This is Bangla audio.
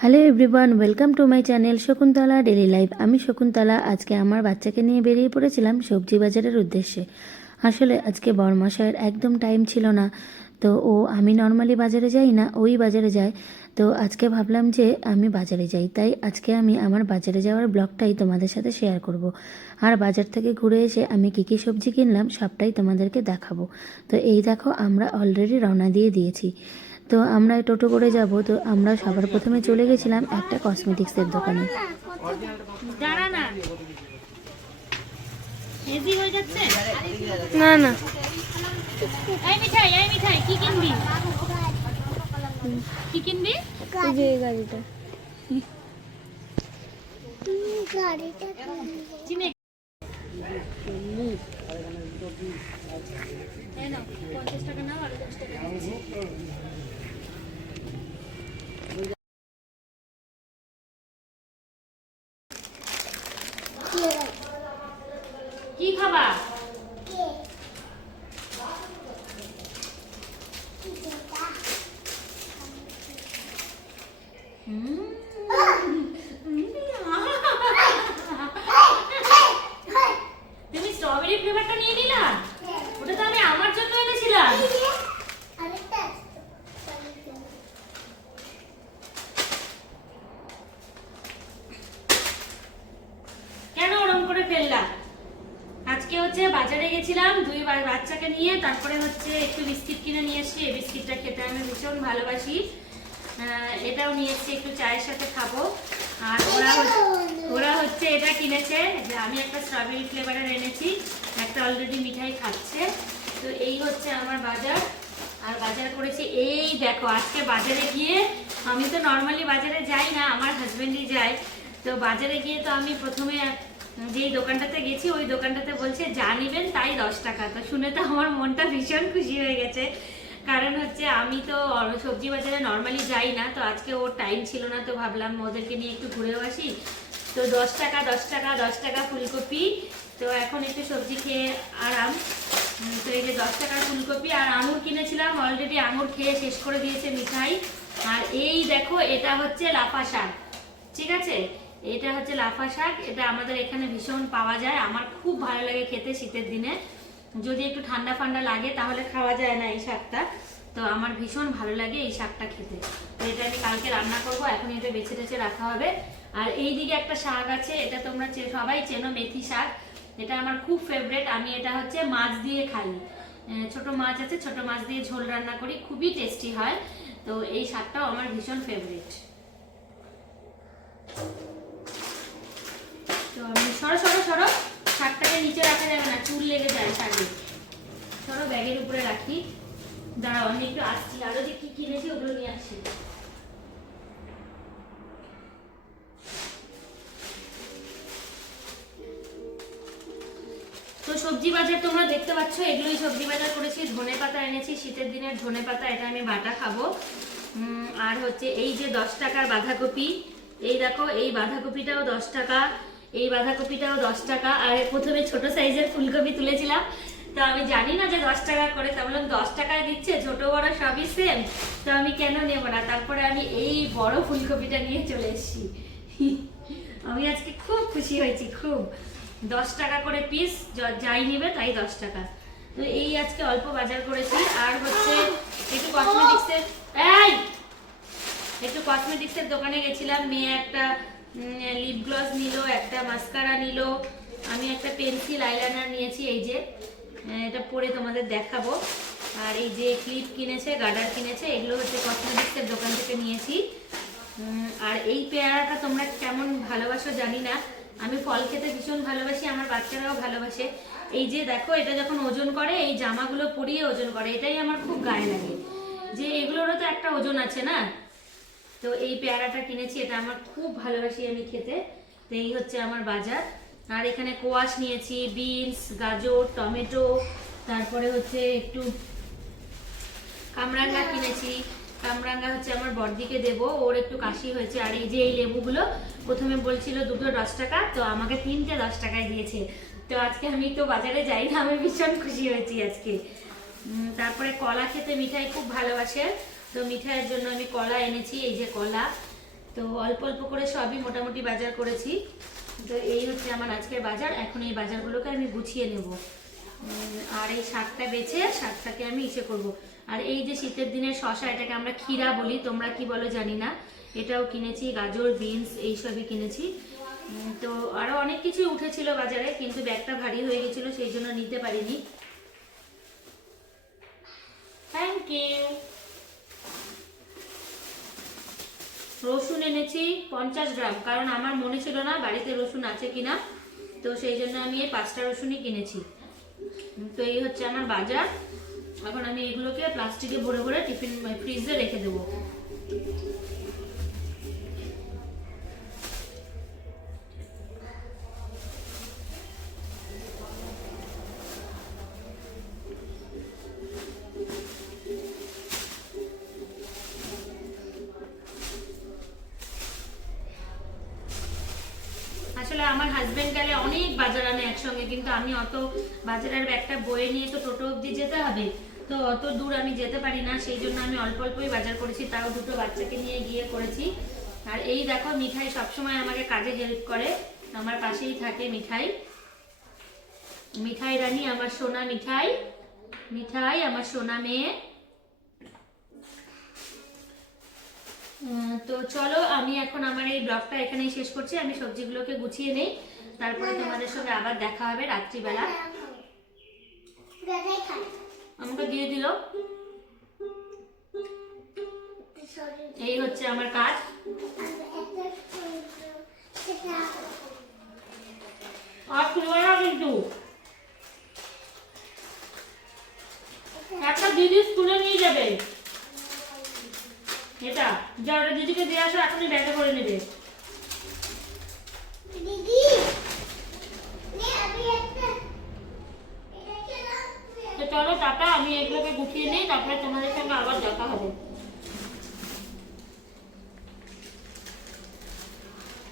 Hello everyone, welcome to my channel Shakuntala daily life. আমি শকুন্তলা। আজকে আমার বাচ্চাকে নিয়ে বেরিয়ে পড়েছিলাম সবজি বাজারের উদ্দেশ্যে। আসলে আজকে বড়মশাইয়ের একদম টাইম ছিল না, তো আমি নর্মালি বাজারে যাই না, ওই বাজারে যায়। তো আজকে ভাবলাম যে আমি বাজারে যাই, তাই আজকে আমি আমার বাজারে যাওয়ার ব্লগটাই তোমাদের সাথে শেয়ার করব। আর বাজার থেকে ঘুরে এসে আমি কী কী সবজি কিনলাম সবটাই তোমাদেরকে দেখাবো। তো এই দেখো, আমরা অলরেডি রওনা দিয়ে দিয়েছি। তো আমরা টোটো করে যাব। তো আমরা সবার প্রথমে চলে গেছিলাম একটা কসমেটিক্সের দোকানে। দাঁড়া না, হেভি হয়ে যাচ্ছে। না না, এই মিঠাই কি কিনবি? কি কিনবি? এই যে এই গাড়িটা চিনে এই নাও, 50 টাকা নাও আর 10 টাকা দিচ্ছি। কি খাবা? তুমি স্ট্রবেরি ফ্লেভারটা নিয়ে নিলা? ওটা তো আমি আমার জন্য এনেছিলাম। কেন ওরকম করে ফেললা? আজকে হচ্ছে বাজারে গেছিলাম দুই বাচ্চাকে নিয়ে, তারপরে হচ্ছে একটু বিস্কিট কিনে নিয়ে এসেছি। এই বিস্কিটটা খেতে আমি ভীষণ ভালোবাসি। এটাও নিয়ে এসেছি, একটু চায়ের সাথে খাবো। আর ওরা হচ্ছে এটা কিনেছে, যে আমি একটা স্ট্রবেরি ফ্লেভারের এনেছি, একটা অলরেডি মিঠাই খাচ্ছে। তো এই হচ্ছে আমার বাজার। আর বাজার করেছি, এই দেখো আজকে বাজারে গিয়ে, আমি তো নর্মালি বাজারে যাই না, আমার হাজবেন্ডই যায়। তো বাজারে গিয়ে তো আমি প্রথমে যেই দোকানটাতে গেছি ওই দোকানটাতে বলছে যা নিবেন তাই 10 টাকা। তো শুনে তো আমার মনটা ভীষণ খুশি হয়ে গেছে, কারণ হচ্ছে আমি তো সবজি বাজারে নর্মালি যাই না। তো আজকে ওর টাইম ছিল না, তো ভাবলাম ওদেরকে নিয়ে একটু ঘুরেও আসি। তো 10 টাকা 10 টাকা 10 টাকা ফুলকপি। তো এখন একটু সবজি খেয়ে আরাম। তো এই যে 10 টাকার ফুলকপি আর আঙুর কিনেছিলাম, অলরেডি আঙুর খেয়ে শেষ করে দিয়েছে মিঠাই। আর এই দেখো, এটা হচ্ছে লাফা শাক, ঠিক আছে? এটা হচ্ছে লাফা শাক, এটা আমাদের এখানে ভীষণ পাওয়া যায়। আমার খুব ভালো লাগে খেতে শীতের দিনে, যদি একটু ঠান্ডা ফান্ডা লাগে তাহলে খাওয়া যায় না এই শাকটা। তো আমার ভীষণ ভালো লাগে এই শাকটা খেতে। তো এটা আমি কালকে রান্না করব, এখন এটা বেছে বেছে রাখা হবে। আর এই দিকে একটা শাক আছে, এটা তোমরা সবাই চেনো, মেথি শাক। এটা আমার খুব ফেভারিট। আমি এটা হচ্ছে মাছ দিয়ে খাই, ছোট মাছ আছে, ছোট মাছ দিয়ে ঝোল রান্না করি, খুবই টেস্টি হয়। তো এই শাকটাও আমার ভীষণ ফেভারিট। তো আমি সরো সরো সরো, শাকটাকে নিচে রাখা যাবে না, চুল লেগে যায় শাকে। সরো, ব্যাগের উপরে রাখি। দাঁড়াও, আমি একটু আসছি, আরো যে কি কিনেছি ওগুলো নিয়ে আসছি। তো সবজি বাজার তোমরা দেখতে পাচ্ছ, এগুলোই সবজি বাজার করেছি। ধনে পাতা এনেছি, শীতের দিনের ধনে পাতা, এটা আমি বাটা খাবো। আর হচ্ছে এই যে 10 টাকার বাঁধাকপি, এই দেখো এই বাঁধাকপিটাও 10 টাকা, এই বাঁধাকপিটাও 10 টাকা। আর প্রথমে ছোট সাইজের ফুলকপি তুলেছিলাম, তো আমি জানি না যে 10 টাকা করে, তা বললাম 10 টাকায় দিচ্ছে, ছোট বড় সবই সেম, তো আমি কেন নেব না। তারপরে আমি এই বড় ফুলকপিটা নিয়ে চলে এসেছি। আমি আজকে খুব খুশি হয়েছি, খুব। 10 টাকা করে পিস, যাই নিবে তাই 10 টাকা। তো এই আজকে অল্প বাজার করেছি। আর হচ্ছে একটু কসমেটিক্সের, একটু কসমেটিক্সের দোকানে গেছিলাম। মেয়ে একটা লিপ গ্লস নিল, একটা মাস্কারা নিল, আমি একটা পেন্সিল আইলাইনার নিয়েছি, এই যে এটা পরে তোমাদের দেখাবো। আর এই যে ক্লিপ কিনেছে, গার্ডার কিনেছে, এগুলো হচ্ছে কসমেটিক্সের দোকান থেকে নিয়েছি। আর এই পেয়ারাটা তোমরা কেমন ভালোবাসো জানি না, আমি ফল খেতে ভীষণ ভালোবাসি, আমার বাচ্চারাও ভালোবাসে। এই যে দেখো, এটা যখন ওজন করে, এই জামাগুলো পরিয়ে ওজন করে, এটাই আমার খুব গায়ে লাগে, যে এগুলোরও তো একটা ওজন আছে না। তো এই পেয়ারাটা কিনেছি, এটা আমার খুব ভালোবাসি আমি খেতে। তো এই হচ্ছে আমার বাজার। আর এখানে কোয়াশ নিয়েছি, বিনস, গাজর, টমেটো, তারপরে হচ্ছে একটু কামরাঙ্গা কিনেছি। কামরাঙ্গা হচ্ছে আমার বড়দিকে দেব, ওর একটু কাশি হয়েছে। আর এই যে এই লেবুগুলো প্রথমে বলছিল দুটো 10 টাকা, তো আমাকে 3টে 10 টাকায় দিয়েছে। তো আজকে আমি তো বাজারে যাই না, আমি ভীষণ খুশি হয়েছি আজকে। তারপরে কলা খেতে মিঠাই খুব ভালোবাসে, তো মিঠাইয়ের জন্য আমি কলা এনেছি, এই যে কলা। তো অল্প অল্প করে সবই মোটামুটি বাজার করেছি। তো এই হচ্ছে আমার আজকের বাজার। এখন এই বাজারগুলোকে আমি গুছিয়ে নেব। আর এই শাকটা বেছে শাকটাকে আমি ইসে করব। আর এই যে শীতের দিনের শসা, এটাকে আমরা ক্ষীরা বলি, তোমরা কি বলো জানি না, এটাও কিনেছি। গাজর, বিনস এইসবই কিনেছি। তো আরো অনেক কিছু উঠেছিল বাজারে, কিন্তু ব্যাগটা ভারী হয়ে গেছিল, সেই জন্য নিতে পারিনি। Thank you. রসুন এনেছি 50 গ্রাম, কারণ আমার মনে ছিল না বাড়িতে রসুন আছে কিনা, তো সেই জন্য আমি এই 5টা রসুনই কিনেছি। তো এই হচ্ছে আমার বাজার। এখন আমি এগুলোকে প্লাস্টিকে ভরে ভরে টিফিন ফ্রিজে রেখে দেবো। আসলে আমার হাজবেন্ড গেলে অনেক বাজার আনে একসঙ্গে, কিন্তু আমি অত বাজারের ব্যাগটা বয়ে নিয়ে তো টোটো অবধি যেতে হবে, তো অত দূর আমি যেতে পারি না, সেই জন্য আমি অল্প অল্পই বাজার করেছি, তাও দুটো বাচ্চাকে নিয়ে গিয়ে করেছি। আর এই দেখো মিঠাই সবসময় আমাকে কাজে হেল্প করে, আমার পাশেই থাকে মিঠাই। মিঠাই রানী, আমার সোনা মিঠাই, মিঠাই আমার সোনা মেয়ে। তো চলো আমি এখন আমার এই ব্লগটা এখানেই শেষ করছি। আমি সবজিগুলোকে গুছিয়ে নেই, তারপরে তোমাদের সঙ্গে আবার দেখা হবে রাত্রিবেলা। আমাকে দিয়ে দিল। এই হচ্ছে আমার কাজ। আর খুলবে না কিন্তু, একটা দিদি স্কুলে নিয়ে যাবে, এটা যা, ওটা দিদিকে দিয়ে আসো, এখনই ব্যাগে করে নেবে। তো চলো টাটা, আমি এগুলোকে গুছিয়ে নিই, তারপরে তোমাদের সঙ্গে আবার দেখা হবে।